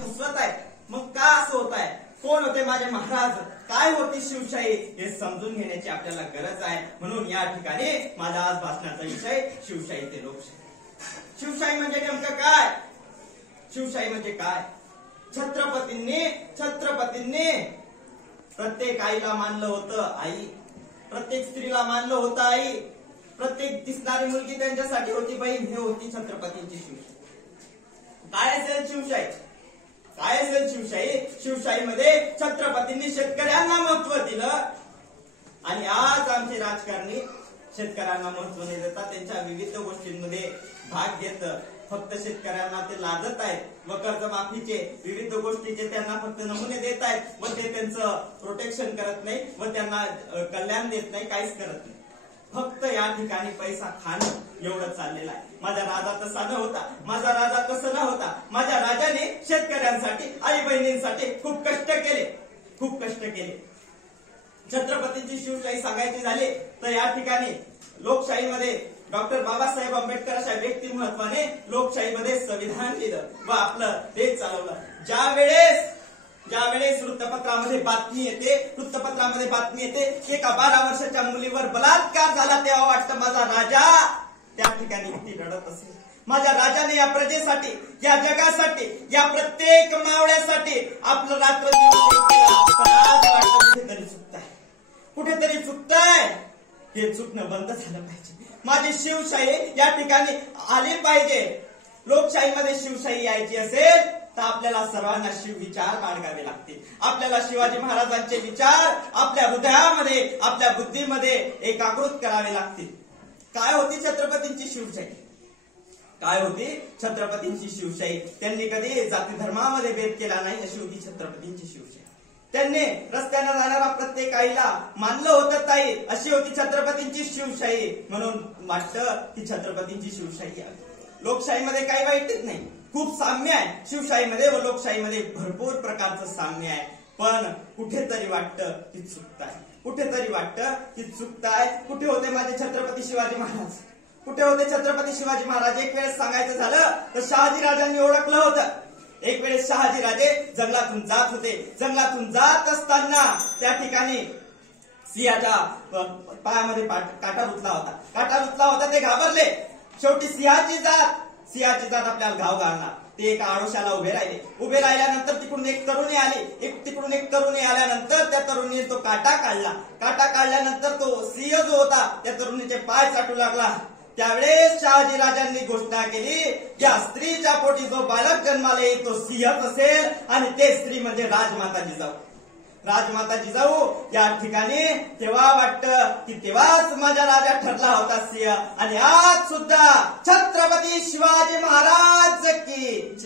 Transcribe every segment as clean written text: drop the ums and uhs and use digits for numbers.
फसवत आहेत. मग का असं होत आहे? कोण होते माझे महाराज? काय होती शिवशाही? हे समजून घेण्याची आपल्याला गरज आहे. म्हणून या ठिकाणी माझा आज भाषणाचा विषय शिवशाही ते लोकशाही. शिवशाही म्हणजे नेमकं काय? शिवशाही म्हणजे काय? छत्रपतींनी प्रत्येक आईला मानलं होतं आई, प्रत्येक स्त्रीला मानलं होतं आई, प्रत्येक दिसणारी मुलगी त्यांच्यासाठी होती बहीण. हे होती छत्रपतींची शिवशाही. काय असेल शिवशाही? काय असेल शिवशाही? शिवशाहीमध्ये छत्रपतींनी शेतकऱ्यांना महत्व दिलं आणि आज आमचे राजकारणी शेतकऱ्यांना महत्व नाही देतात. त्यांच्या विविध गोष्टींमध्ये भाग घेत फक्त शेतकऱ्यांना ते लादत आहेत व कर्जमाफीचे विविध गोष्टीचे त्यांना फक्त नमुने देत आहेत व ते त्यांचं प्रोटेक्शन करत नाही व त्यांना कल्याण देत नाही, काहीच करत नाही. फक्त या ठिकाणी पैसा खाणं एवढं चाललेलं आहे. माझा राजा तसा न होता, माझा राजा तसं न होता. माझ्या राजाने शेतकऱ्यांसाठी, आई बहिणींसाठी खूप कष्ट केले. छत्रपतींची शिवशाही सांगायची झाली तर या ठिकाणी लोकशाहीमध्ये डॉक्टर बाबासाहेब आंबेडकर अशा व्यक्तिमत्वाने लोकशाहीमध्ये संविधान लिहिलं व आपलं देश चालवलं. ज्यावेळेस वृत्तपत्रामध्ये बातमी येते की एका 12 वर्षाच्या मुलीवर बलात्कार झाला, तेव्हा वाटतं माझा राजा त्या ठिकाणी किती रडत असेल. माझ्या राजाने या प्रजेसाठी, या जगासाठी, या प्रत्येक मावळ्यासाठी आपलं रात्र कुठेतरी चुकताय. हे चुकणं बंद झालं पाहिजे. माझी शिवशाही या ठिकाणी आली पाहिजे. लोकशाहीमध्ये शिवशाही यायची असेल तर आपल्याला सर्वांना शिव विचार बाळगावे लागतील. आपल्याला शिवाजी महाराजांचे विचार आपल्या हृदयामध्ये, आपल्या बुद्धीमध्ये एकाकृत करावे लागतील. काय होती छत्रपतींची शिवशाही? त्यांनी कधी जाती धर्मामध्ये भेद केला नाही, अशी होती छत्रपतींची शिवशाही. त्यांनी रस्त्याने जाणारा प्रत्येक आईला मानलं होतं ताई, अशी होती छत्रपतींची शिवशाही. म्हणून वाटतं की छत्रपतींची शिवशाही आहे. लोकशाहीमध्ये काही वाईटच नाही, खूप साम्य आहे. शिवशाहीमध्ये व लोकशाहीमध्ये भरपूर प्रकारचं साम्य आहे. पण कुठेतरी वाटतं की चुकताय. कुठे होते माझे छत्रपती शिवाजी महाराज? एक वेळेस सांगायचं झालं तर शहाजीराजांनी ओळखलं होतं. एक वेळेस शहाजीराजे जंगलातून जात होते. जंगलातून जात असताना त्या ठिकाणी सिंहाच्या पायामध्ये काटा रुतला होता. ते घाबरले. शेवटी सिंहाची जात आपल्याला घाव घालणार. ते एका आडोशाला उभे राहिल्यानंतर तिकडून एक तरुणी आल्यानंतर त्या तरुणीने तो काटा काढल्यानंतर तो सिंह जो होता त्या तरुणीचे पाय चाटू लागला. त्यावेळेस शहाजीराजांनी घोषणा केली, या स्त्रीच्या पोटी जो बालक जन्माला येईल तो सिंहच असेल आणि ते स्त्री म्हणजे राजमाता जिजाऊ. या ठिकाणी तेव्हा वाटतं की तेव्हाच माझा राजा ठरला होता सिंह. आणि आज सुद्धा छत्रपती शिवाजी महाराज की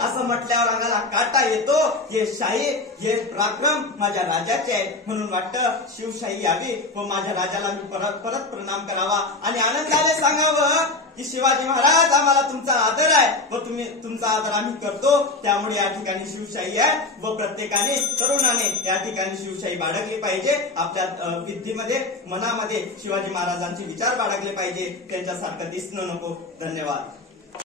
असं म्हटल्यावर अंगाला काटा येतो. हे शाही, हे पराक्रम माझ्या राजाचे आहे. म्हणून वाटतं शिवशाही यावी व माझ्या राजाला मी परत प्रणाम करावा आणि आनंदाने सांगावं की शिवाजी महाराज, आम्हाला तुमचा आदर आहे व तुमचा आदर आम्ही करतो. त्यामुळे या ठिकाणी शिवशाही आहे व प्रत्येकाने, तरुणाने या ठिकाणी शिवशाही बाळगली पाहिजे. आपल्या बुद्धीमध्ये, मनामध्ये शिवाजी महाराजांचे विचार बाळगले पाहिजे. त्यांच्यासारखं दिसणं नको. धन्यवाद.